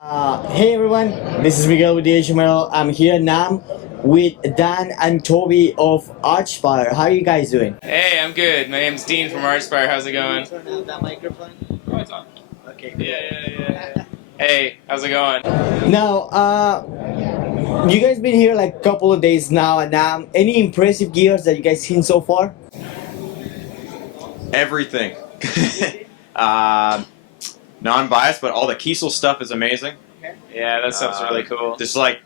Hey everyone, this is Miguel with the HML. I'm here in NAMM with Dan and Tobi of Archspire. How are you guys doing? Hey, I'm good. My name's Dean from Archspire. How's it going? Turn out that microphone. Oh, it's on. Okay. Yeah. Hey, how's it going? Now, you guys been here like a couple of days now at NAMM. Any impressive gears that you guys seen so far? Everything. uh, Non-biased, but all the Kiesel stuff is amazing. Yeah, that stuff's really cool. Just like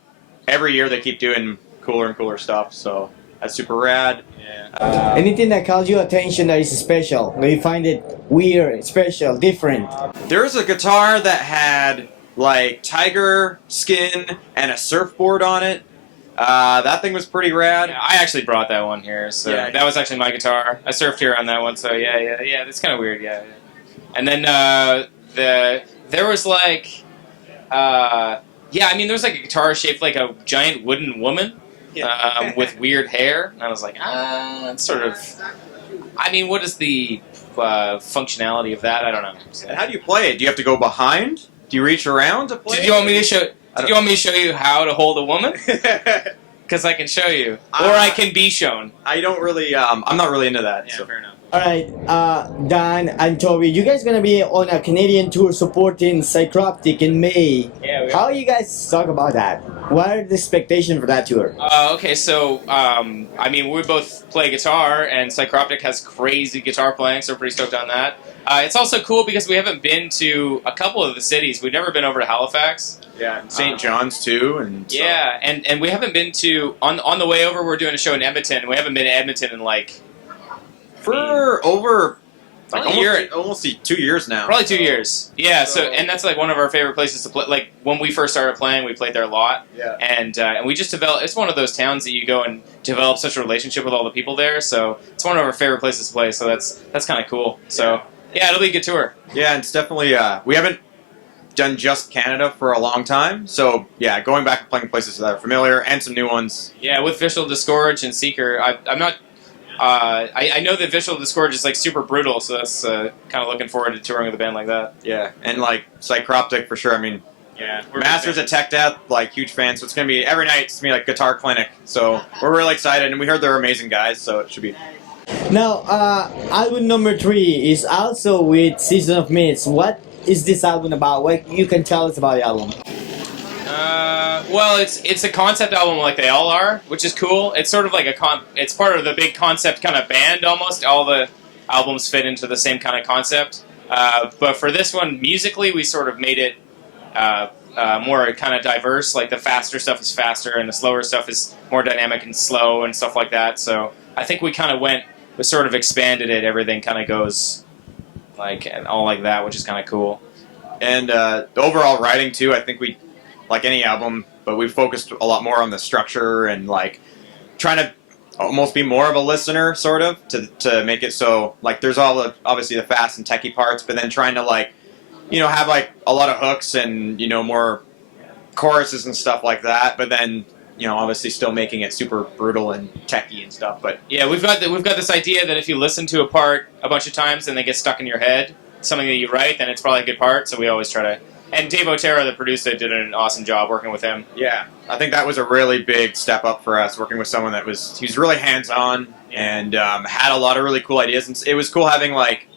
every year they keep doing cooler and cooler stuff, so that's super rad. Yeah. Anything that calls your attention that is special? Do you find it weird, special, different? There's a guitar that had like tiger skin and a surfboard on it. That thing was pretty rad. Yeah, I actually brought that one here, so Yeah. that was actually my guitar. I surfed here on that one, so yeah. It's kind of weird, yeah. And then there was like, there was like a guitar shaped like a giant wooden woman with weird hair, and I was like, it's sort of. I mean, what is the functionality of that? I don't know. And how do you play it? Do you have to go behind? Do you reach around to play? Did you want me to show? Did you want me to show you how to hold a woman? Because I can show you, or I can be shown. I don't really. I'm not really into that. Yeah, so. fair enough. Alright, Dan and Tobi, you guys gonna be on a Canadian tour supporting Psychroptic in May. Yeah, we How you guys talk about that? What are the expectations for that tour? Okay, so we both play guitar, and Psychroptic has crazy guitar playing, so we're pretty stoked on that. It's also cool because we haven't been to a couple of the cities. We've never been over to Halifax. Yeah, and St. John's too, and so. Yeah, and we haven't been to on the way over. We're doing a show in Edmonton, and we haven't been to Edmonton in like for over like a almost 2 years now. probably 2 years. Yeah, so and that's like one of our favorite places to play. Like when we first started playing, we played there a lot. Yeah. And we just developed. It's one of those towns that you go and develop such a relationship with all the people there. So it's one of our favorite places to play. So that's kind of cool. So yeah, it'll be a good tour. Yeah, it's definitely we haven't done just Canada for a long time. So yeah, going back and playing places that are familiar and some new ones. Yeah, with Visual Disgorge and Seeker, I'm not. I know that Visual Disgorge is like super brutal, so that's kind of looking forward to touring with a band like that. Yeah, and like Psychroptic for sure. I mean, Yeah, Masters at Tech Death, like huge fans. So it's gonna be every night. It's gonna be like guitar clinic. So we're really excited, and we heard they're amazing guys. So it should be. Now, album number 3 is also with Season of Myths. What is this album about? What you can tell us about the album? Well, it's a concept album like they all are, which is cool. It's sort of like it's part of the big concept kind of band almost. All the albums fit into the same kind of concept. But for this one, musically, we sort of made it more kind of diverse. Like the faster stuff is faster, and the slower stuff is more dynamic and slow and stuff like that. So I think we sort of expanded it. Everything kind of goes like and all like that, which is kind of cool. And the overall writing too. I think we, like any album, but we focused a lot more on the structure and like trying to almost be more of a listener, sort of, to make it so like there's obviously the fast and techie parts, but then trying to like have like a lot of hooks and more choruses and stuff like that, but then obviously still making it super brutal and techie and stuff. But yeah, we've got this idea that if you listen to a part a bunch of times and they get stuck in your head, something that you write, then it's probably a good part. So we always try to. And Dave Otero, the producer, did an awesome job working with him. Yeah, I think that was a really big step up for us, working with someone he was really hands-on and had a lot of really cool ideas. And it was cool having like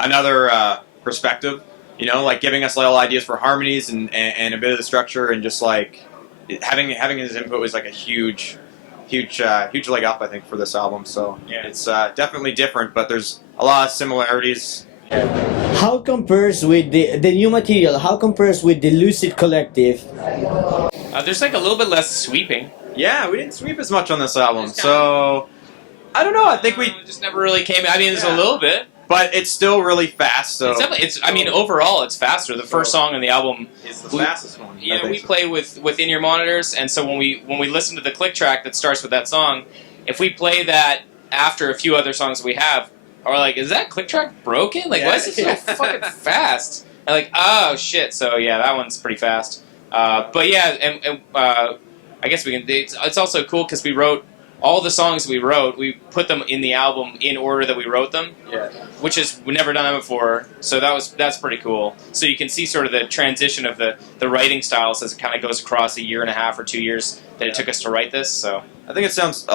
another perspective, like giving us little ideas for harmonies and a bit of the structure, and just like having his input was like a huge leg up, I think, for this album. So yeah. It's definitely different, but there's a lot of similarities. How compares with the new material? How compares with the Lucid Collective? There's like a little bit less sweeping. Yeah, we didn't sweep as much on this album, so I don't know. I think we just never really came. I mean, there's a little bit, but it's still really fast. So overall, it's faster. The first song on the album is the fastest one. Yeah, we play with in-ear monitors, and so when we listen to the click track that starts with that song, if we play that after a few other songs we have. Or like, is that click track broken? Like, why is it so fucking fast? And like, oh shit. So yeah, that one's pretty fast. But yeah, and I guess we can. It's also cool because we wrote all the songs we wrote, we put them in the album in order that we wrote them, which is we've never done that before. So that's pretty cool. So you can see sort of the transition of the writing styles as it kind of goes across a year and a half or 2 years that it took us to write this. So I think it sounds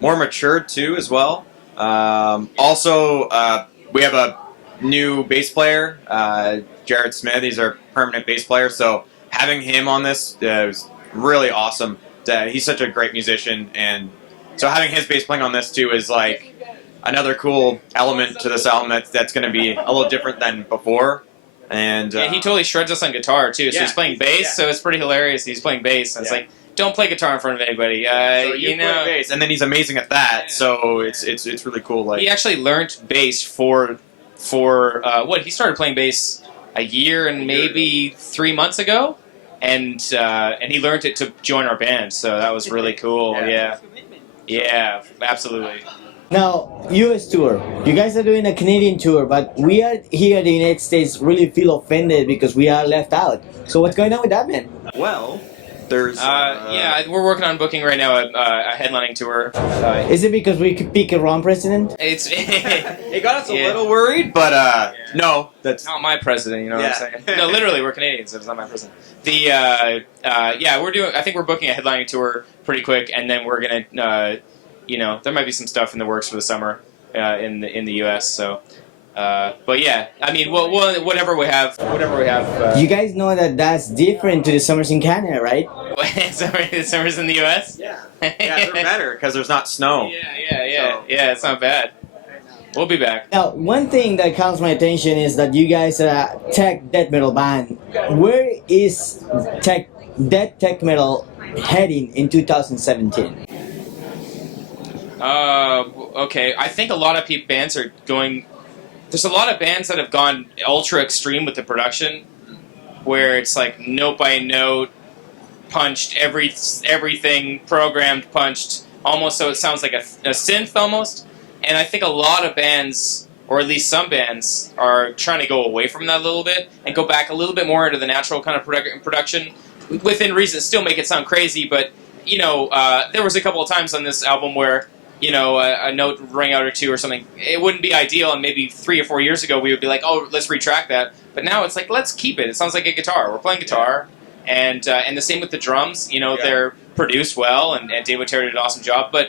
more matured too, as well. Also, we have a new bass player, Jared Smith. He's our permanent bass player. So having him on this was really awesome. He's such a great musician, and so having his bass playing on this too is like another cool element to this album that's going to be a little different than before. And he totally shreds us on guitar too. So he's playing bass, so it's pretty hilarious. He's playing bass, and it's like, don't play guitar in front of anybody. So you play bass, and then he's amazing at that. So it's really cool. Like, he actually learned bass for what? He started playing bass a year and maybe 3 months ago, and he learned it to join our band. So that was really cool. Yeah, absolutely. Now, US tour. You guys are doing a Canadian tour, but we are here in the United States really feel offended because we are left out. So what's going on with that, man? well, there's we're working on booking right now a headlining tour. Is it because we could pick a wrong president? It's it got us a little worried, but no, that's not my president. You know what I'm saying? No, literally, we're Canadians. So it's not my president. I think we're booking a headlining tour pretty quick, and then we're gonna, there might be some stuff in the works for the summer in the U.S. So. But yeah, I mean, whatever we have. You guys know that that's different to the summers in Canada, right? The summers in the U.S. yeah, they're better because there's not snow. Yeah, it's not bad. We'll be back. Now, one thing that calls my attention is that you guys are a tech death metal band. Where is tech metal heading in 2017? Okay, I think a lot of bands are going. There's a lot of bands that have gone ultra extreme with the production, where it's like note by note, punched everything programmed, punched almost so it sounds like a synth almost. And I think a lot of bands, or at least some bands, are trying to go away from that a little bit and go back a little bit more into the natural kind of production, within reason. Still make it sound crazy, but there was a couple of times on this album where a note rang out or two or something. It wouldn't be ideal, and maybe 3 or 4 years ago we would be like, oh, let's retract that. But now it's like, let's keep it. It sounds like a guitar. We're playing guitar, and the same with the drums. They're produced well, and David Terry did an awesome job, but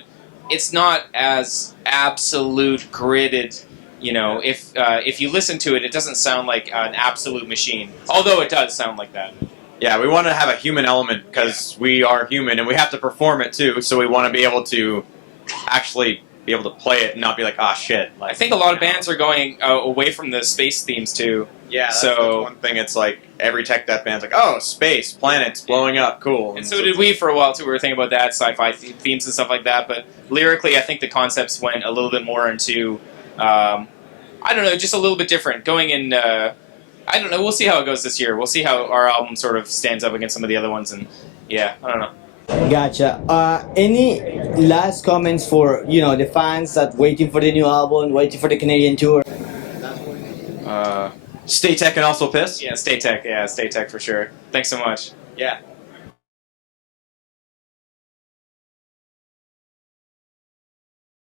it's not as absolute gridded. If you listen to it, it doesn't sound like an absolute machine, although it does sound like that. Yeah, we want to have a human element because we are human, and we have to perform it too, so we want to be able to actually be able to play it and not be like, ah, shit. Like, I think a lot of bands are going away from the space themes too. Yeah, that's one thing. It's like every tech death band's like, oh, space, planets, blowing up, cool. And so did we for a while too. We were thinking about that, sci-fi themes and stuff like that. But lyrically, I think the concepts went a little bit more into, I don't know, just a little bit different. Going in, I don't know. We'll see how it goes this year. We'll see how our album sort of stands up against some of the other ones. And yeah, I don't know. Gotcha. Any last comments for the fans that waiting for the new album, waiting for the Canadian tour? Stay tech and also piss. Yeah, stay tech. Yeah, stay tech for sure. Thanks so much. Yeah.